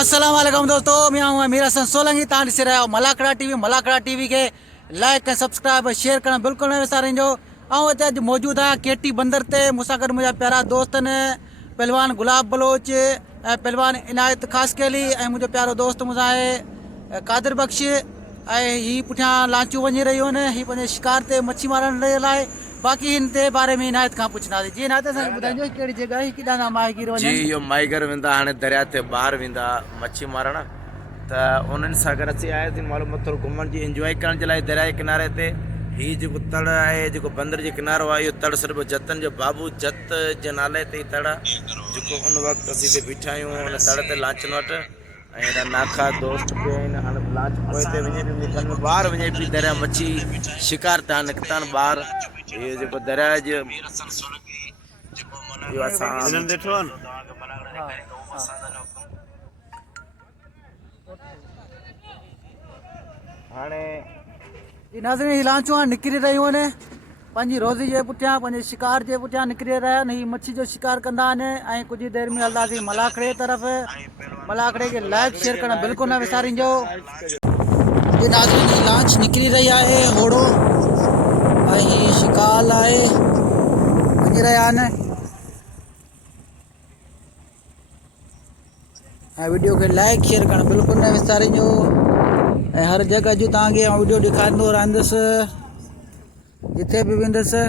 अस्सलाम वालेकुम दोस्तों, मैं हूं मीरा सन सोलंकी। तव्हां ॾिसी रहिया आहियो मलाकड़ा टीवी खे लाइक ऐं सब्सक्राइब ऐं शेयर करणु बिल्कुलु न विसारिजो। ऐं हिते अॼु मौजूदु आहियां केटी बंदर ते। मूंसां गॾु मुंहिंजा प्यारा दोस्त आहिनि पहलवान गुलाब बलोच ऐं पहलवान इनायत ख़ासकेली ऐं मुंहिंजो प्यारो दोस्त मूंसां आहे कादिर बख्श। ऐं हीअ पुठियां लांचूं वञी रहियूं आहिनि, हीअ पंहिंजे शिकार ते मच्छी मारण जे लाइ। बाक़ी हिन ते बारे में इनायत खां पुछंदासीं। जी इनायत सां ॿुधाइजो कहिड़ी जॻह आहे, केॾा न माहिगीर जी वञनि? इहो माइगर वेंदा हाणे दरिया ते ॿाहिरि वेंदा मच्छी मारण, त उन्हनि सां गॾु असीं आयासीं मालूम थोरो घुमण जी इंजॉय करण जे लाइ दरिया जे किनारे ते। हीअ जेको तड़ आहे, जेको बंदर जे किनारो आहे, इहो तड़ सिर्फ़ु जतन जो बाबू जत जे नाले ते तड़, जेको उन वक़्तु असीं हिते बीठा आहियूं हुन तड़ ते लांचुनि वटि। ऐं हेॾा नाखा दोस्त बि आहिनि। हाणे लांच पोइ ते वञे पई मुंहिंजे कन में ॿाहिरि वञे पई दरिया मच्छी शिकार था निकिता आहिनि ॿाहिरि। इहे जेको दरिया जो इहो असां ॾिठो आहे न। हाणे नाज़रीन ही लांचूं हाणे निकिरी रहियूं आहिनि पंहिंजी रोज़ी जे पुठियां, पंहिंजे शिकार जे पुठियां निकिरी रहिया आहिनि। हीअ मच्छी जो शिकार कंदा आहिनि ऐं कुझु देरि में हलंदासीं मलाखड़े तरफ़। मलाखड़े खे लाइक शेयर करणु बिल्कुलु न विसारिजो। नाज़रीन ही लांच निकिरी रही आहे होड़ो ऐं हीअ शिकार आहे वञी रहिया आहिनि ऐं वीडियो खे लाइक शेयर करणु बिल्कुलु न विसारिजो। ऐं हर जगह जो तव्हांखे वीडियो ॾेखारींदो रहंदुसि जिथे बि वेंदुसि।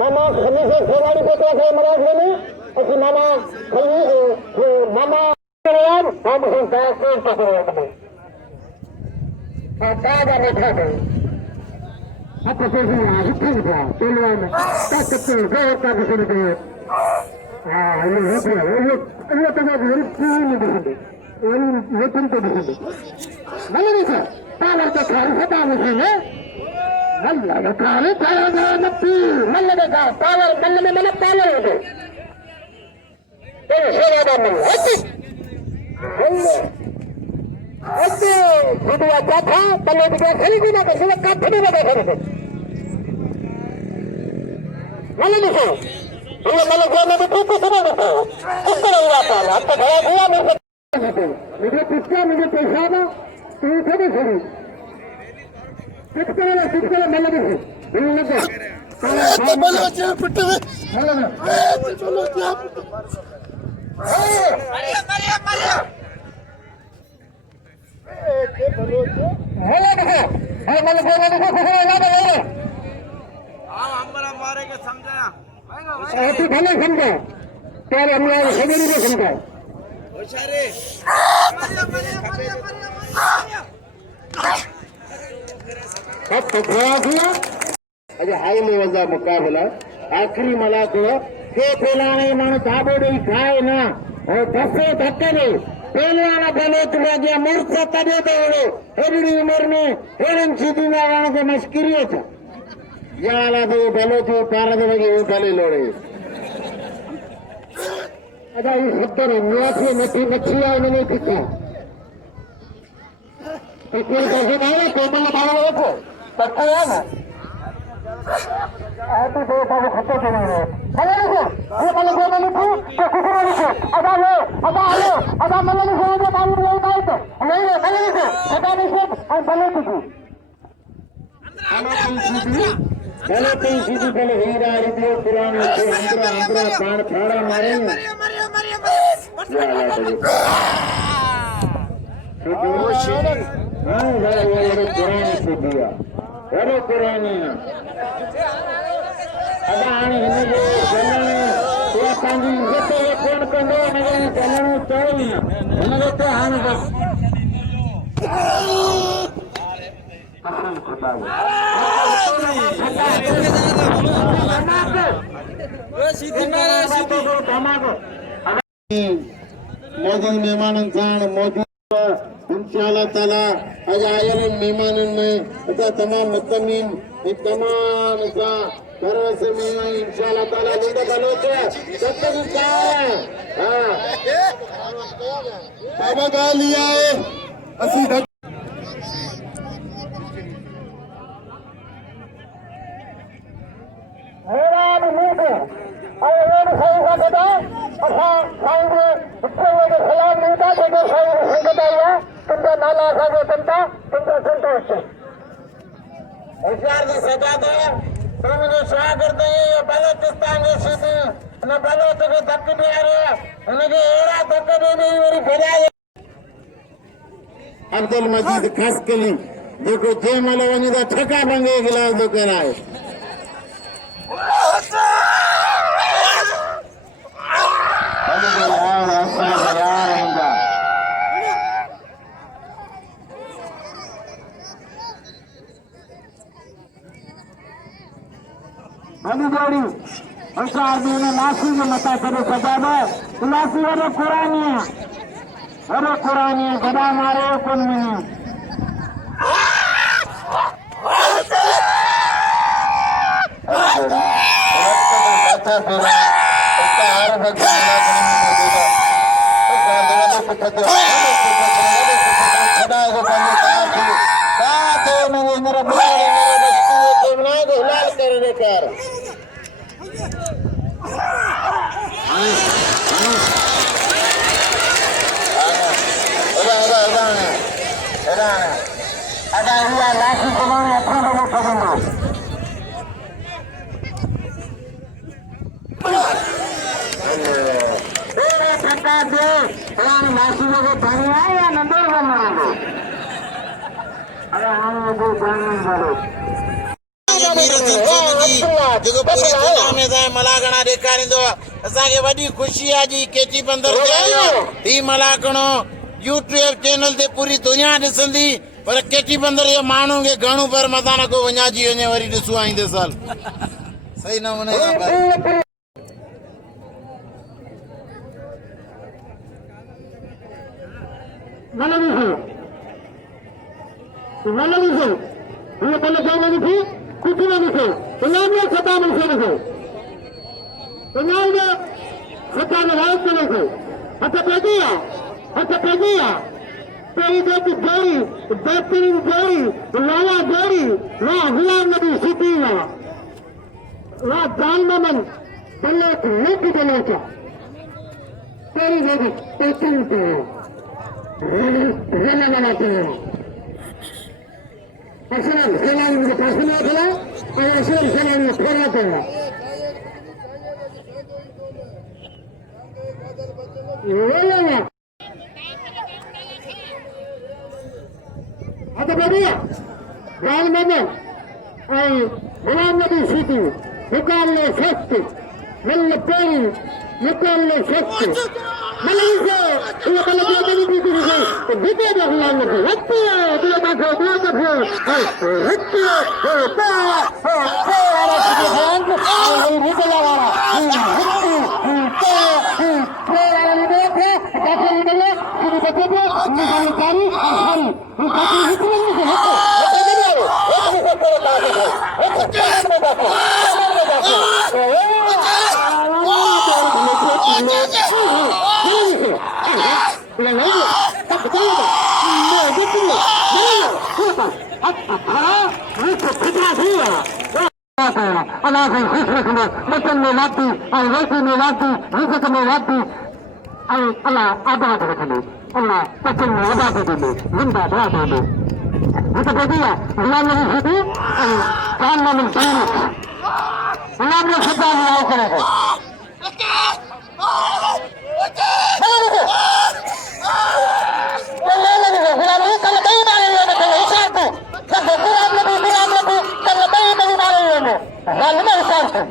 मामा खली से खेवाड़ी पे तो मराठे में अच्छी मामा खली मामा हम संस्था को पकड़ो में ताजा बैठा थे अब तो भी आज ठीक था चलो में तक तो गए का किसी ने हां ये तो मेरी पूरी नहीं ये तुम तो नहीं नहीं सर पावर के खाली हटा नहीं मल्ल काले पावर नपी मल्ल का पावर मल्ल में मैंने पावर हो गए तो शेरा मल्ल हत्ते खुदिया जाता पल्ले बिया खरीदी ना कर कथ नहीं बता कर मल्ल देखो ये मल्ल को मैं तो कुछ नहीं देखो इस तरह हुआ था अब तो भला हुआ मुझे पिछला मुझे पैसा ना तू थोड़ी थोड़ी कितना मल्ल देखो मल्ल मल्ल चल पिट में मल्ल चलो क्या मारिया मारिया मारिया हेलो देखो अरे मल्ल को देखो कुछ ना बोले हां हमरा मारे के समझाया ऐसे भले समझा तेरे हमरा समझ नहीं समझा होशियारे मारिया मारिया मारिया मारिया सब पकड़ा दिया अजे हाई लेवल का मुकाबला आखिरी मलाको के फैलाने मानो ताबो दे खाए ना और दफे धक्के दे पहलवान बने तो गया मूर्ख तबे तो एडी उम्र में हेरन सीधी ना वाण को मस्करी था याला दे भलो जो पार दे लगे वो भले लोड़े अदा ये सत्तर न्यासी नटी मछिया इन्होंने दिखा इसलिए कैसे नहीं कोमल बाबा को पता है ना तो देखा वो खत्म हो रहा है हेलो देखो ये वाले को मैंने तो किसी ने लिखो अदा लो अदा मैंने लिखो ये बात नहीं है तो नहीं मैंने लिखो अदा लिखो और भले तो हेलो तीन सीधी पहले हीरा रिदियो पुराने से अंदर बाण फाड़ा मारे हां ये पुराने से दिया हेलो पुराने अदा हाणे हिनजो चलण या पंहिंजी इज़त जो कोन कंदो हिनजो चलण चयो ई न हिनजो त हाणे कसम खुदा मौजूद मेहमाननि साण मौजूद इंशाअल्लाह ताला अॼु आयल मेहमाननि में असां तमामु मुतमीन ऐं तमामु असां भरोसे में आहियूं इंशाअल्लाह ताला लीड बलोच सत जी चार बाबा ॻाल्हि इहा आहे असीं तुमचा नाला असांजो जनता तुमचा संतोष होशियार जी सजा दे तुमजो शागिर्द बलोचिस्तान जो सीधी न बलोच खे धक ॾियारे हुनखे अहिड़ा धक ॾेई वरी फिराए अब्दुल मजीद खसकली जेको जंहिं महिल वञी त ठका भंगे गिलास थो कराए जोड़ी अंसार ने नासी के मता करे सजाब उलासी वाले कुरानी गदा मारे कौन मिनी मलागणा ॾेखारींदो असांखे वॾी ख़ुशी आहे जी केची बंदर ते आयो ही मलागणो यूट्यूब चैनल ते पूरी दुनिया ॾिसंदी पर केची बंदर जे माण्हू खे घणो पर मथां न को वञाजी वञे वरी ॾिसूं आईंदे साल सही नमूने कुछ न ॾिसो पंजाब में सता में ॾिसो पंजाब में सता में राइट में ॾिसो हथ पैदी आहे पहिरीं जेकी जोड़ी बहितरीन जोड़ी लाला जोड़ी वाह गुलाम नबी सिटी वाह जान मोहम्मद बलोच लुट बलोच पहिरीं जेकी टेस्टिंग ते रन बनाते हैं अशरफ सलाम मुझे पसंद आता और अशरफ सलाम मुझे थोड़ा था ये आता बढ़िया राम नमन और गुलाम नबी सिटी मुकाबले सस्त वल्ल पेरी मुकाबले सस्त मलईसे ये बल्ले नबी सिटी से बीते दे गुलाम नबी हत्ती है तो माखो हत्ती Allah आबाद रखने अल्लाह पचन में आबाद देने जिंदा बात देने ऐसा कर दिया गुलाम नबी सिटी जान मोहम्मद गुलाम ने सदा मिलाओ करेगा गुलाम ने कल कई मारे हुए थे हिसाब से गुलाम नबी कल कई मारे हुए थे हिसाब से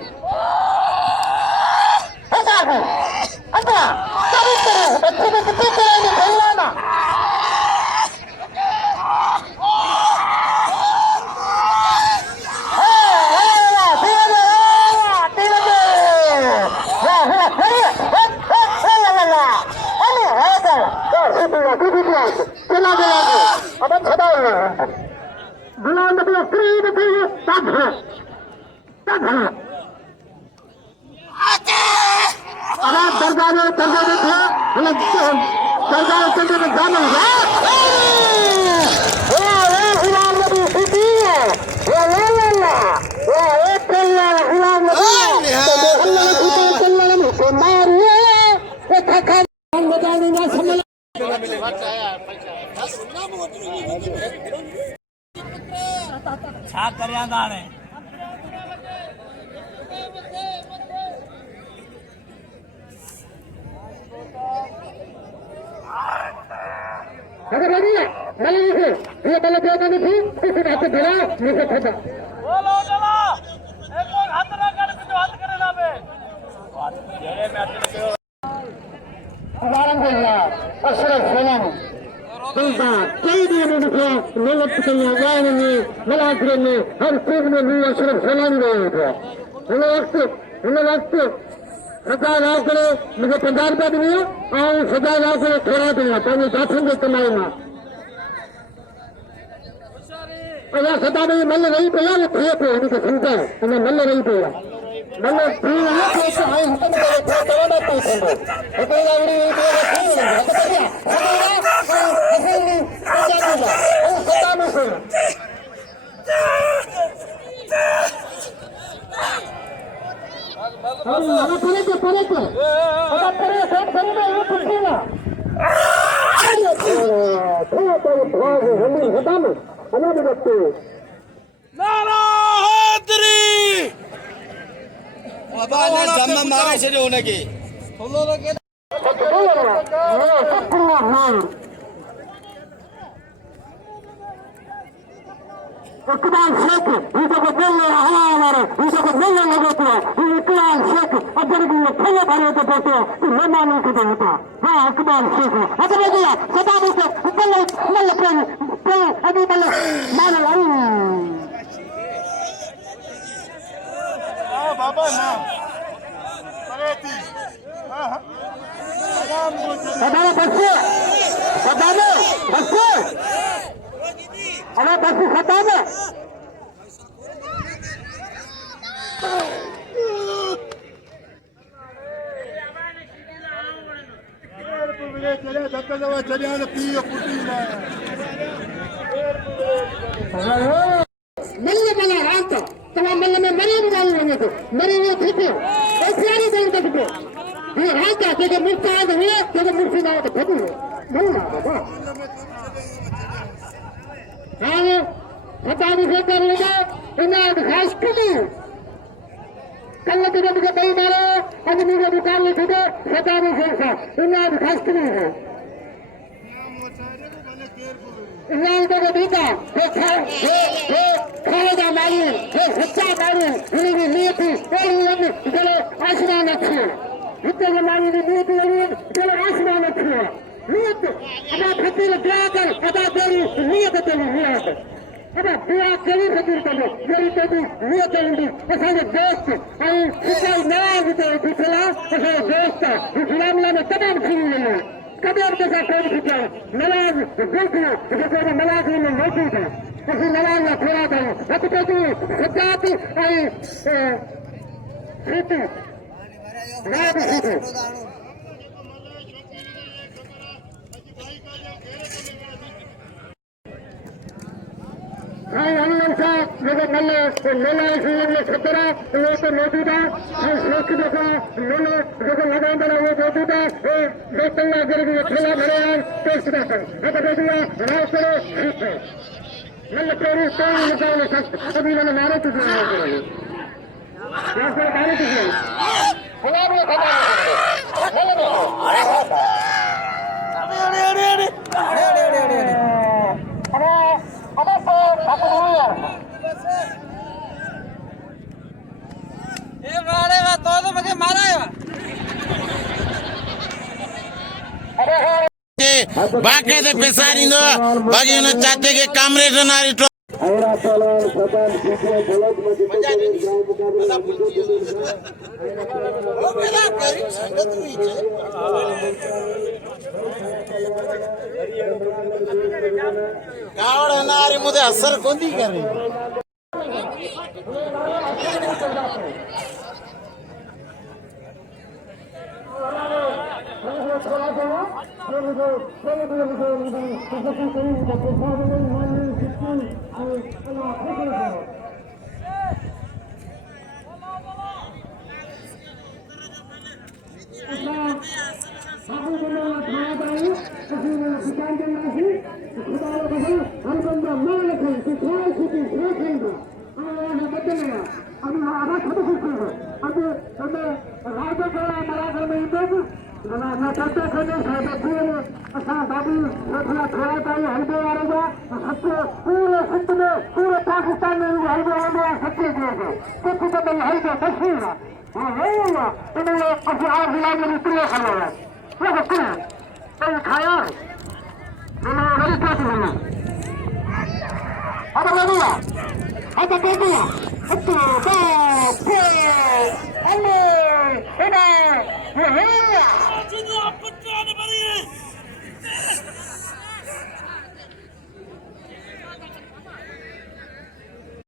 छा करियां था हाणे अगर लगी है मैंने लिखे ये पहले क्या करनी थी इसी बात से भरा मुझे खता बोलो चलो एक और हाथ ना कर कुछ हाथ करे ना बे ये मैं अशरफ सलाम तुमका कई दिन लिखे मिलत के गायन में मलाखरे में हर चीज में भी अशरफ सलाम गए थे उन वक्त सदा ना करे मुझे 50 रुपया दिए और सदा ना करे थोड़ा दिया पंहिंजे साथियुनि जे कमाई मां अञा सदा में मल रही पई आहे थिए पियो हिनखे सम्झायो अञा मल रही पई आहे मल थी वञे पोइ त हाणे हुकम करे थोरो तवड़ो पई थींदो हिकिड़ी अहिड़ी सदा में सुन परे मारे छॾियो हुनखे इकबाल शेख इनको बोलने हवा हमारे इनको बोलने लगे थे इकबाल शेख अगर भी खेले भरे तो बोलते कि मैं मानू के होता हाँ इकबाल शेख अगर दिया सदा में से मल अभी मल मानो बाबा ना सदा बच्चे अरे बस सदा में चले धक्का दवा चलिया पियो पुटी मल्ल मल्ल रात तमाम मल्ल में मरीज डाल रहे थे मरीज ठीक है और सारी देर तक थे ये रात के मुफ्ताद हुए के मुफ्ती ना तो खत्म मल्ल बाबा हाँ सदा में से कर लेगा इन्हें खास कभी कल तो जब मुझे नहीं मारो आज मुझे दुकान ले छूटे सदा में से इन्हें खास कभी है इन्हें तो बेटा खाएगा मालूम सच्चा मालूम उन्हें नियति और चलो आसमान अच्छी है इतने जमाने में नियति चलो आसमान अच्छी है नियत अदा फकीर दुआ कर अदा तेरी नियत तेरी नियत अदा दुआ करी फकीर करो तेरी तेरी नियत होंगी असांजे दोस्त ऐं सिचाई नवाज़ ते पिछला असांजे दोस्त इस मामले में तमाम थी मिले कदम के साथ कोई सिचाई नवाज़ बिल्कुल जेको नवाज़ में मौजूद है उसी नवाज़ में थोड़ा था हथ पे तू सजात ऐं सीटी नाब सीटी हनुमान साहब जेको मेलो मेला सतरा उहो त मौजूद आहे ऐं शेख जेका मेलो जेको लॻाईंदड़ उहो मौजूद आहे दोस्तनि लाइ गरीबी ठेला भरिया आहिनि टेस्ट था कनि हथ ॿधी आहे राव करे ठीक है मल पहिरीं पहिरीं मुक़ाबले सख़्तु अभी हुन मारे थी मारे थी तो मुझे मारा है अरे बाक़ाइदे पैसा ॾींदो बाक़ी हुन चाचे खे कामरेड न ॾिठो अहिड़ा सवाल सदान सीधे गलत कावड़ नारी मुझे असर कोन थी करे पूरे पाकिस्तान में खाया